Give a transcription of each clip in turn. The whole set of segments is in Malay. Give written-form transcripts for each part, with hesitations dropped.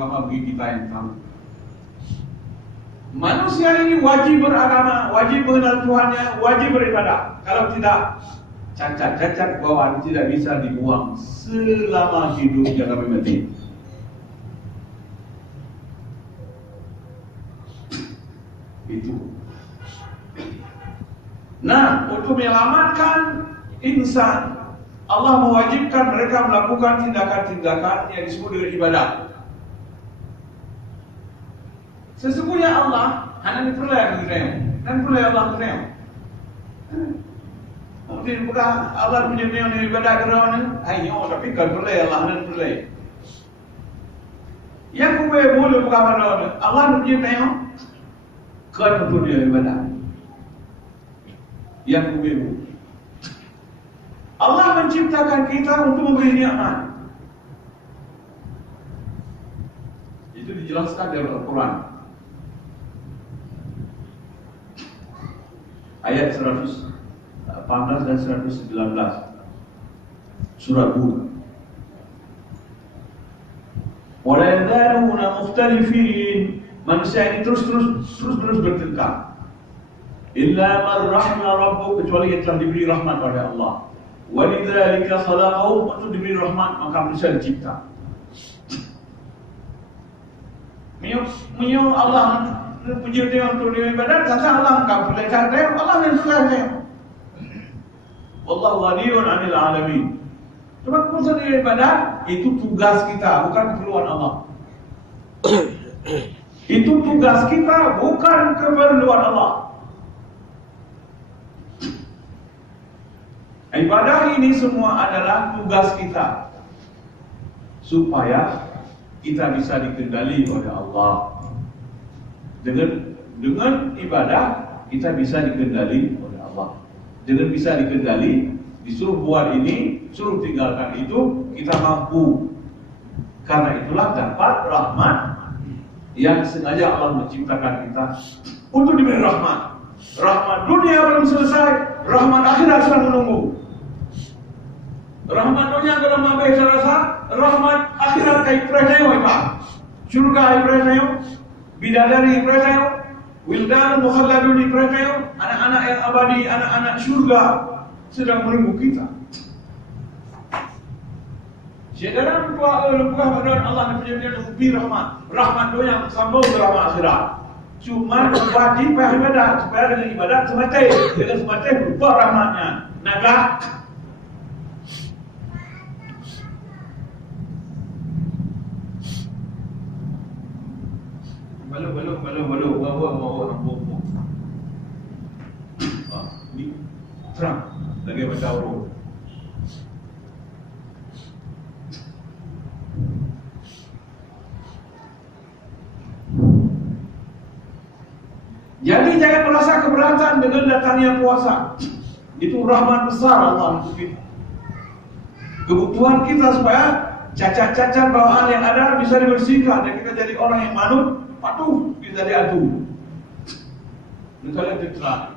agama bagi kita yang tahu. Manusia ini wajib beragama, wajib mengenal Tuhannya, wajib beribadah. Kalau tidak, cacat-cacat bawaan tidak bisa dibuang selama hidup sampai mati. Itu. Nah, untuk menyelamatkan insan, Allah mewajibkan mereka melakukan tindakan-tindakan yang disebut dengan ibadah. Sesungguhnya Allah hanya diperlai dan perlai Allah kerana. Mungkin bukan Allah punya yang ibadah kerana, ayo tapi kalau perlai Allah dan perlai. Yang boleh bukan kerana Allah punya yang kan untuk dia ibadah. Yang boleh. Allah menciptakan kita untuk memberi nikmat. Itu dijelaskan dalam Al-Quran. Ayat 118 dan 119 Surah Hud. Wala yazaluna mukhtalifin. Manusia ini terus bertengkar. Illa man rahma rabbuk, kecuali yang telah diberi rahmat oleh Allah. Walidzalika khalaqahum, untuk diberi rahmat maka manusia dicipta. Minyak Allah punya dia untuk dia ibadat, kata Allah engkau perlecar dia, Allah yang suka dia. Wallahu ghaniyun 'anil 'alamin. Cuma urusan dia ibadat itu tugas kita, bukan keperluan Allah. Itu tugas kita, bukan keperluan Allah. Ibadah ini semua adalah tugas kita supaya kita bisa dikendali oleh Allah. Dengan ibadah kita bisa dikendali oleh Allah. Dengan bisa dikendali, disuruh buat ini, suruh tinggalkan itu, kita mampu. Karena itulah dapat rahmat yang sengaja Allah menciptakan kita untuk diberi rahmat. Rahmat dunia belum selesai, rahmat akhirat sedang menunggu. Rahmat dunia kalau mabai serasa, rahmat akhirat kai preseo ipa. Surga preseo, bidadari preseo, wildan mukhalladun preseo, anak-anak yang abadi, anak-anak surga sedang menunggu kita. Saudara lupa pada Allah yang punya lebih rahmat. Rahmat dunia sambung ke rahmat akhirat. Cuma wajib beribadah supaya dengan ibadat semata lupa rahmatnya. Naga Balu bawa ambung. Ni terang lagi baca urut. Jadi jangan merasa keberatan dengan datangnya puasa. Itu rahmat besar Allah untuk kita. Kebutuhan kita supaya cacat-cacat bawaan yang ada bisa dibersihkan dan kita jadi orang yang manut, patuh, bisa diadu. Misalnya diterang.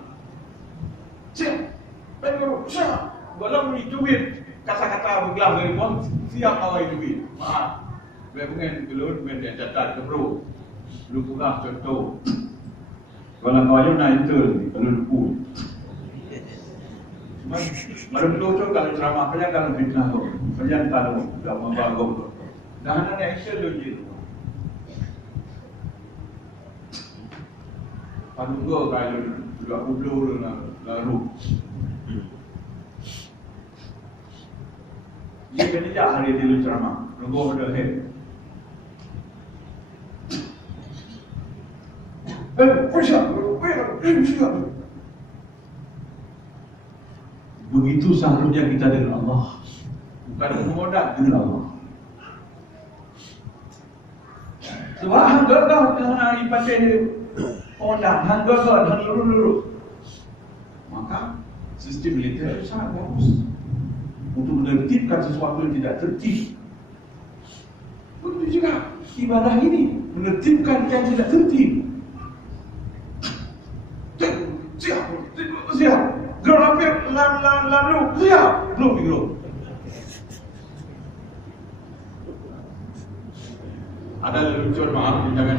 Siap, belum duit. Kata-kata bergelang dari pun siap awal duit. Maaf, berpengen belum dia catat ke bro. Lu buka contoh. Kalau kau nak itu, kalau lupa. Baru betul kalau ceramah kerja kalau fitnah tu, kerja tahu, dah membangun. Dah ada yang itu je. Paling go kalau 20 lalu. Dia kena jah hari dia ceramah, nunggu ada head. Begitu seharusnya kita dengan Allah, bukan mengodak dengan Allah. Sebab hanggagah dengan ibadah mengodak, hanggagah dan lurus. Maka sistem militer itu sangat bagus untuk menertibkan sesuatu yang tidak tertib. Begitu juga ibadah ini menertibkan yang tidak tertib. Siap. Gerak lalu siap. Belum. ada lelucon maaf jangan